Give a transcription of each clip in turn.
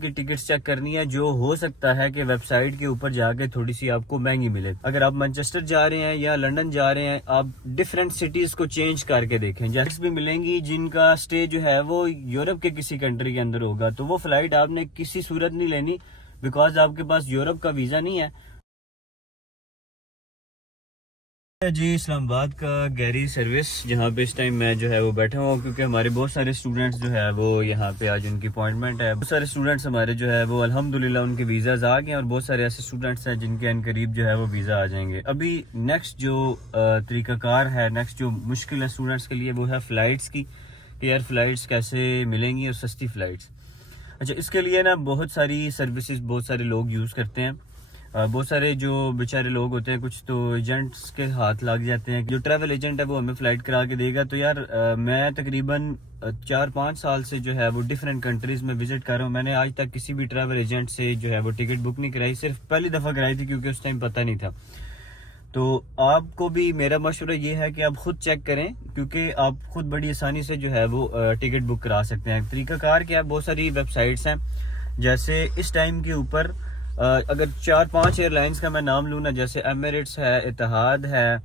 की tickets check करनी है, जो हो सकता है कि वेबसाइट के ऊपर जाके थोड़ी सी आपको महंगी मिले। अगर आप मैनचेस्टर जा रहे हैं या लंदन जा रहे हैं, आप डिफरेंट सिटीज को चेंज करके देखें। जैसे भी मिलेंगी जिनका स्टे जो है वो यूरोप के किसी कंट्री के अंदर होगा, तो वो फ्लाइट आपने किसी सूरत नहीं लेनी, बिकॉज आपके पास यूरोप का वीजा नहीं है। जी, इस्लामाबाद का गैरी सर्विस, जहाँ पे इस टाइम मैं जो है वो बैठा हूँ, क्योंकि हमारे बहुत सारे स्टूडेंट्स जो है वो यहाँ पे आज उनकी अपॉइंटमेंट है। बहुत सारे स्टूडेंट्स हमारे जो है वो अल्हम्दुलिल्लाह उनके वीज़ाज आ गए हैं, और बहुत सारे ऐसे स्टूडेंट्स हैं जिनके अनकरीब जो है वो वीज़ा आ जाएंगे। अभी नेक्स्ट जो तरीक़ाकार है, नेक्स्ट जो मुश्किल है स्टूडेंट्स के लिए, वो है फ़्लाइट्स की, कि यार फ़्लाइट्स कैसे मिलेंगी और सस्ती फ़्लाइट्स। अच्छा, इसके लिए ना बहुत सारी सर्विसेज बहुत सारे लोग यूज़ करते हैं। बहुत सारे जो बेचारे लोग होते हैं, कुछ तो एजेंट्स के हाथ लग जाते हैं। जो ट्रैवल एजेंट है वो हमें फ्लाइट करा के देगा। तो यार मैं तकरीबन 4-5 साल से जो है वो डिफरेंट कंट्रीज में विजिट कर रहा हूँ। मैंने आज तक किसी भी ट्रैवल एजेंट से जो है वो टिकट बुक नहीं कराई, सिर्फ पहली दफ़ा कराई थी क्योंकि उस टाइम पता नहीं था। तो आपको भी मेरा मशवरा ये है कि आप खुद चेक करें, क्योंकि आप खुद बड़ी आसानी से जो है वो टिकट बुक करा सकते हैं। तरीकाकार क्या है, बहुत सारी वेबसाइट्स हैं। जैसे इस टाइम के ऊपर अगर 4-5 एयरलाइंस का मैं नाम लूँ ना, जैसे एमिरेट्स है, इतिहाद है,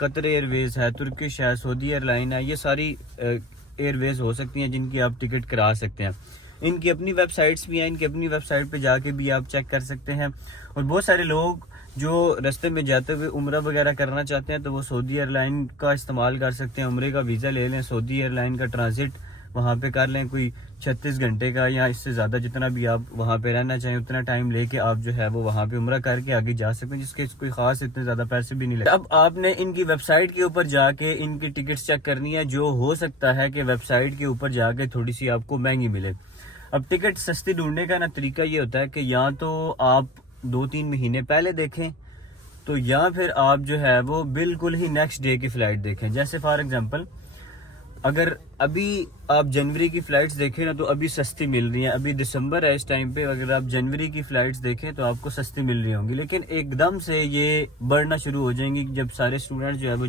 कतर एयरवेज है, तुर्किश है, सऊदी एयरलाइन है, ये सारी एयरवेज हो सकती हैं जिनकी आप टिकट करा सकते हैं। इनकी अपनी वेबसाइट्स भी हैं, इनकी अपनी वेबसाइट पे जाके भी आप चेक कर सकते हैं। और बहुत सारे लोग जो रास्ते में जाते हुए उम्रा वगैरह करना चाहते हैं, तो वो सऊदी एयरलाइन का इस्तेमाल कर सकते हैं। उम्रे का वीज़ा ले लें, सऊदी एयरलाइन का ट्रांजिट वहाँ पे कर लें, कोई 36 घंटे का या इससे ज़्यादा, जितना भी आप वहाँ पे रहना चाहें उतना टाइम लेके आप जो है वो वहाँ पे उम्रा करके आगे जा सकते हैं, जिसके कोई ख़ास इतने ज़्यादा पैसे भी नहीं लगते। अब आपने इनकी वेबसाइट के ऊपर जाके इनकी टिकट्स चेक करनी है, जो हो सकता है कि वेबसाइट के ऊपर जाके थोड़ी सी आपको महंगी मिले। अब टिकट सस्ती ढूंढने का ना तरीका ये होता है कि या तो आप 2-3 महीने पहले देखें, तो या फिर आप जो है वो बिल्कुल ही नेक्स्ट डे की फ़्लाइट देखें। जैसे फॉर एग्जांपल, अगर अभी आप जनवरी की फ़्लाइट्स देखें ना, तो अभी सस्ती मिल रही हैं। अभी दिसंबर है इस टाइम पे, अगर आप जनवरी की फ़्लाइट्स देखें तो आपको सस्ती मिल रही होंगी। लेकिन एकदम से ये बढ़ना शुरू हो जाएंगी जब सारे स्टूडेंट्स जो है वो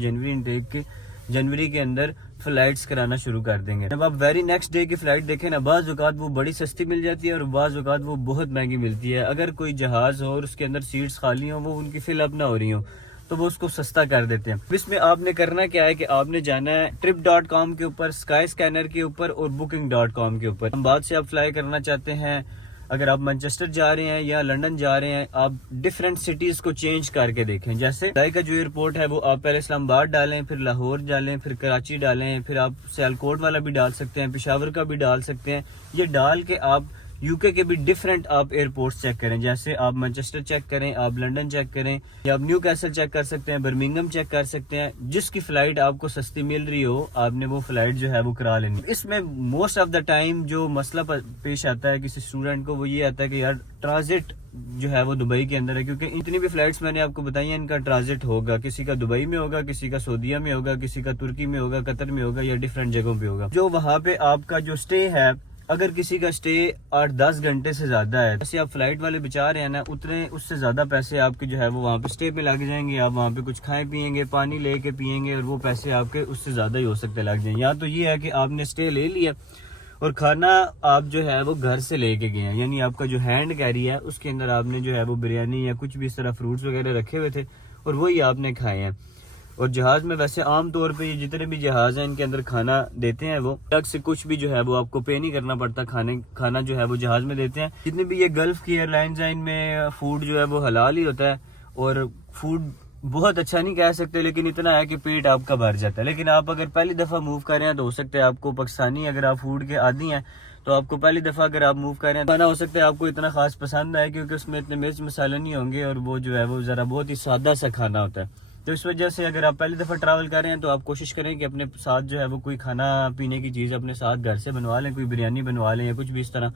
जनवरी के अंदर फ़्लाइट्स कराना शुरू कर देंगे। जब आप वेरी नेक्स्ट डे की फ़्लाइट देखें ना, बाज़ औक़ात वो बड़ी सस्ती मिल जाती है और बाज़ औक़ात वो बहुत महंगी मिलती है। अगर कोई जहाज़ हो और उसके अंदर सीट्स खाली हों, वो उनकी फिल अप ना हो रही हो, तो वो उसको सस्ता कर देते हैं। इसमें आपने करना क्या है कि आपने जाना है trip.com के ऊपर, स्काई स्कैनर के ऊपर और booking.com के ऊपर। इस्लामाबाद से आप फ्लाई करना चाहते हैं, अगर आप मैनचेस्टर जा रहे हैं या लंदन जा रहे हैं, आप डिफरेंट सिटीज को चेंज करके देखें। जैसे दुबई का जो एयरपोर्ट है वो आप पहले इस्लामाबाद डालें, फिर लाहौर डालें, फिर कराची डालें, फिर आप सियालकोट वाला भी डाल सकते हैं, पेशावर का भी डाल सकते हैं। ये डाल के आप यूके के भी डिफरेंट आप एयरपोर्ट्स चेक करें। जैसे आप मैनचेस्टर चेक करें, आप लंदन चेक करें, या आप न्यू कैसल चेक कर सकते हैं, बर्मिंघम चेक कर सकते हैं। जिसकी फ्लाइट आपको सस्ती मिल रही हो, आपने वो फ्लाइट जो है वो करा लेनी। इसमें मोस्ट ऑफ द टाइम जो मसला पेश आता है किसी स्टूडेंट को, वो ये आता है कि यार ट्रांजिट जो है वो दुबई के अंदर है, क्योंकि इतनी भी फ्लाइट्स मैंने आपको बताई हैं इनका ट्रांजिट होगा, किसी का दुबई में होगा, किसी का सऊदीया में होगा, किसी का तुर्की में होगा, कतर में होगा, या डिफरेंट जगहों पे होगा। जो वहाँ पे आपका जो स्टे है, अगर किसी का स्टे 8-10 घंटे से ज्यादा है, जैसे आप फ्लाइट वाले बचा रहे हैं ना, उतने उससे ज्यादा पैसे आपके जो है वो वहाँ पे स्टे पे लग जाएंगे। आप वहाँ पे कुछ खाए पियेंगे, पानी लेके पियेंगे, और वो पैसे आपके उससे ज्यादा ही हो सकते लग जाएंगे। या तो ये है कि आपने स्टे ले लिया और खाना आप जो है वो घर से लेके गए हैं, यानी आपका जो हैंड कैरी है उसके अंदर आपने जो है वो बिरयानी या कुछ भी इस तरह फ्रूट्स वगैरह रखे हुए थे और वही आपने खाए हैं। और जहाज में वैसे आम तौर पे ये जितने भी जहाज हैं इनके अंदर खाना देते हैं, वो अलग से कुछ भी जो है वो आपको पे नहीं करना पड़ता, खाना जो है वो जहाज में देते हैं। जितने भी ये गल्फ की एयरलाइंस हैं, इनमें फूड जो है वो हलाल ही होता है, और फूड बहुत अच्छा नहीं कह सकते, लेकिन इतना है कि पेट आपका भर जाता है। लेकिन आप अगर पहली दफ़ा मूव कर रहे हैं तो हो सकता है आपको पाकिस्तानी, अगर आप फूड के आदी हैं तो आपको पहली दफ़ा अगर आप मूव कर रहे हैं, खाना हो सकता है आपको इतना खास पसंद आए, क्योंकि उसमें इतने मिर्च मसाले नहीं होंगे और वो जो है वो ज़रा बहुत ही सादा सा खाना होता है। तो इस वजह से अगर आप पहली दफ़ा ट्रैवल कर रहे हैं तो आप कोशिश करें कि अपने साथ जो है वो कोई खाना पीने की चीज़ अपने साथ घर से बनवा लें, कोई बिरयानी बनवा लें या कुछ भी इस तरह,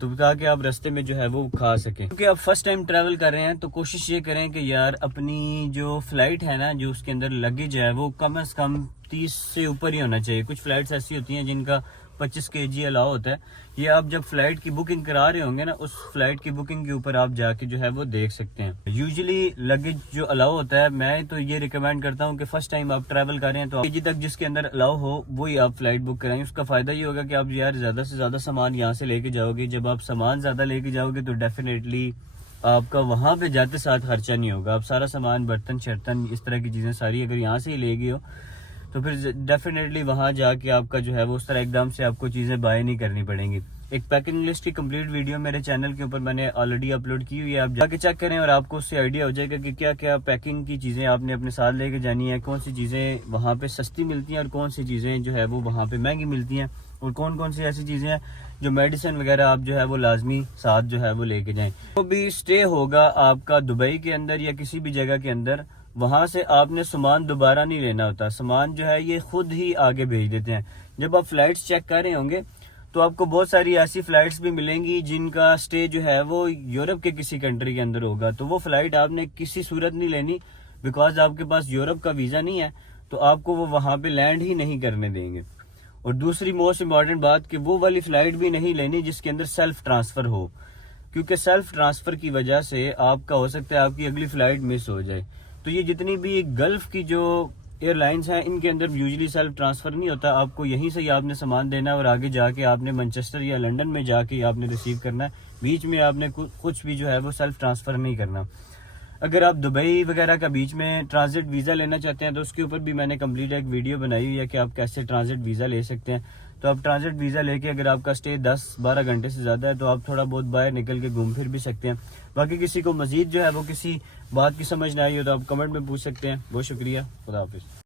तो ताकि आप रास्ते में जो है वो खा सकें। क्योंकि आप फर्स्ट टाइम ट्रैवल कर रहे हैं तो कोशिश ये करें कि यार अपनी जो फ्लाइट है ना, जो उसके अंदर लगेज है वो कम से कम 30 से ऊपर ही होना चाहिए। कुछ फ्लाइट्स ऐसी होती हैं जिनका 25 kg अलाउ होता है। ये आप जब फ्लाइट की बुकिंग करा रहे होंगे ना, उस फ्लाइट की बुकिंग के ऊपर आप जाके जो है वो देख सकते हैं। यूजुअली लगेज जो अलाउ होता है, मैं तो ये रिकमेंड करता हूँ कि फर्स्ट टाइम आप ट्रैवल कर रहे हैं तो kg तक जिसके अंदर अलाउ हो वही आप फ्लाइट बुक कराएं। उसका फायदा ये होगा कि आप यार ज्यादा से ज्यादा सामान यहाँ से लेके जाओगे। जब आप सामान ज्यादा लेके जाओगे तो डेफिनेटली आपका वहां पे जाते साथ खर्चा नहीं होगा। आप सारा सामान, बर्तन शर्तन, इस तरह की चीजें सारी अगर यहाँ से ही ले गए हो तो फिर डेफिनेटली वहां जाके आपका जो है वो उस तरह एकदम से आपको चीजें बाय नहीं करनी पड़ेंगी। एक पैकिंग लिस्ट की कंप्लीट वीडियो मेरे चैनल के ऊपर मैंने ऑलरेडी अपलोड की हुई है, आप जाके चेक करें और आपको उससे आइडिया हो जाएगा कि क्या क्या पैकिंग की चीजें आपने अपने साथ लेके जानी है, कौन सी चीजें वहां पे सस्ती मिलती हैं और कौन सी चीजें जो है वो वहां पे महंगी मिलती हैं, और कौन कौन सी ऐसी चीजें हैं जो मेडिसिन वगैरह आप जो है वो लाजमी साथ जो है वो लेके जाएं। तो भी स्टे होगा आपका दुबई के अंदर या किसी भी जगह के अंदर, वहां से आपने सामान दोबारा नहीं लेना होता। सामान जो है ये खुद ही आगे भेज देते हैं। जब आप फ्लाइट्स चेक कर रहे होंगे तो आपको बहुत सारी ऐसी फ्लाइट्स भी मिलेंगी जिनका स्टे जो है वो यूरोप के किसी कंट्री के अंदर होगा, तो वो फ्लाइट आपने किसी सूरत नहीं लेनी, बिकॉज आपके पास यूरोप का वीजा नहीं है तो आपको वो वहां पे लैंड ही नहीं करने देंगे। और दूसरी मोस्ट इम्पॉर्टेंट बात कि वो वाली फ्लाइट भी नहीं लेनी जिसके अंदर सेल्फ ट्रांसफर हो, क्योंकि सेल्फ ट्रांसफर की वजह से आपका हो सकता है आपकी अगली फ्लाइट मिस हो जाए। तो ये जितनी भी गल्फ की जो एयरलाइंस हैं इनके अंदर यूजुअली सेल्फ ट्रांसफर नहीं होता। आपको यहीं से ही आपने सामान देना है और आगे जाके आपने मैनचेस्टर या लंदन में जाके आपने रिसीव करना है। बीच में आपने कुछ भी जो है वो सेल्फ ट्रांसफर नहीं करना। अगर आप दुबई वगैरह का बीच में ट्रांजिट वीज़ा लेना चाहते हैं तो उसके ऊपर भी मैंने कंप्लीट एक वीडियो बनाई हुई है कि आप कैसे ट्रांजिट वीज़ा ले सकते हैं। तो आप ट्रांजिट वीज़ा लेके अगर आपका स्टे 10-12 घंटे से ज़्यादा है तो आप थोड़ा बहुत बाहर निकल के घूम फिर भी सकते हैं। बाकी किसी को मजीद जो है वो किसी बात की समझ ना आई हो तो आप कमेंट में पूछ सकते हैं। बहुत शुक्रिया, खुदा हाफिज़।